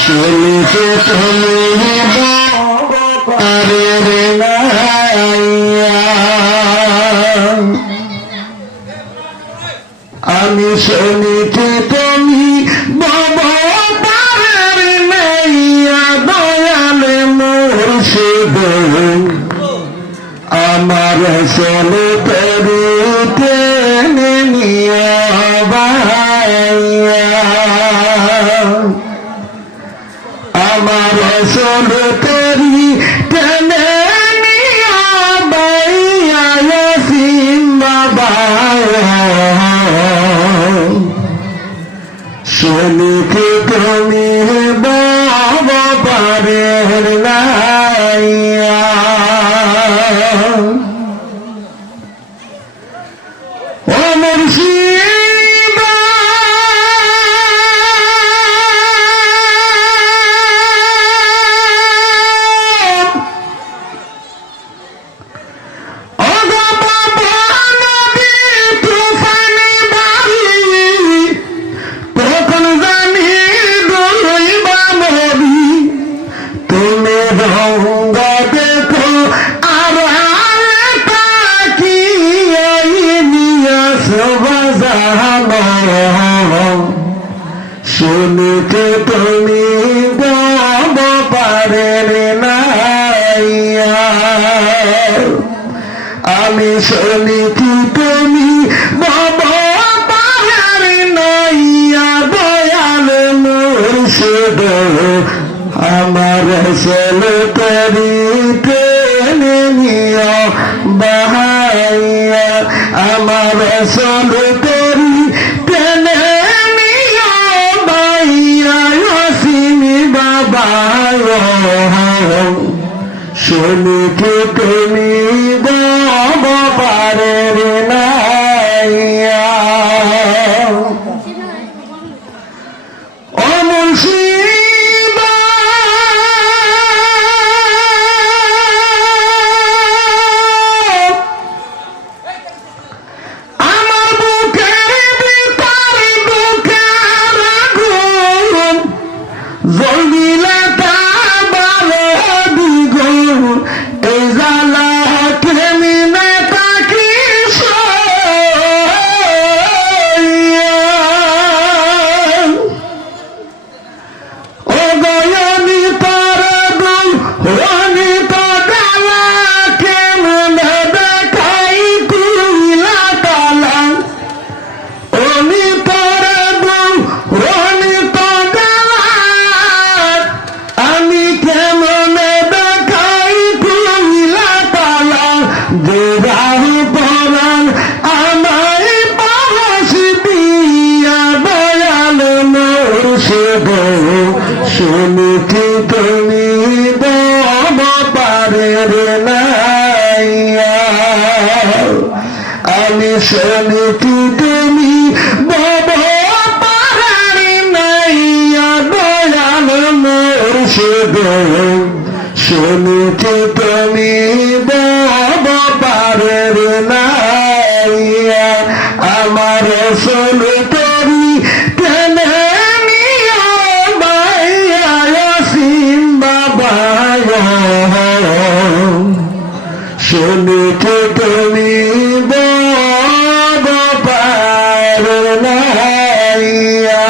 শুনিতে তুমি পারের নাইয়া আমি শুনিতে তুমি পারের নাইয়া দয়াল মুর্শিদ আমার চলে তরিতে নিয়া আমার চলে তরি টেনে নিয়া বাইয়া সিম্বা শুনিতে তুমি বাবা পারের নাইয়া ও মুর্শিদ শুনিতে তুমি বাবা পারের নাইয়া আমি শুনিতে তুমি বাবা পারের নাইয়া দয়াল মুর্শিদ আমার চলে তরিতে নিয়া বাহাইয়া আমার চলে তরি টেনে নিয়া বাইয়া সিমি বাবা শুনিতে তুমি বাবা পারের নাইয়া ও মুর্শিদ আমার বুকের ভিতরে বুকের আগুন জ্বলিলে তা ভালো দ্বিগুণ এই জ্বালা কেমনে তাকি ও গয়নি তার দুল রানি তো গালা কেমনে দেখাই তুইলা তালা ওনি তোর দুল রানি তো গালা আমি কেমনে দেখাই তুইলা তালা যে রাহু পরাণ আমায় পারস দিয়া দয়াল মুর্শিদ শুনিতে তুমি বাবা পারের নাইয়া আমি শুনিতে তুমি বাবা পারের নাইয়া দয়াল মুর্শিদ শুনিতে তুমি বাবা পারের নাইয়া আমার চলে তরি টেনে নিয়া বাইয়া সিম্বা শুনিতে তুমি বাবা পারের নাইয়া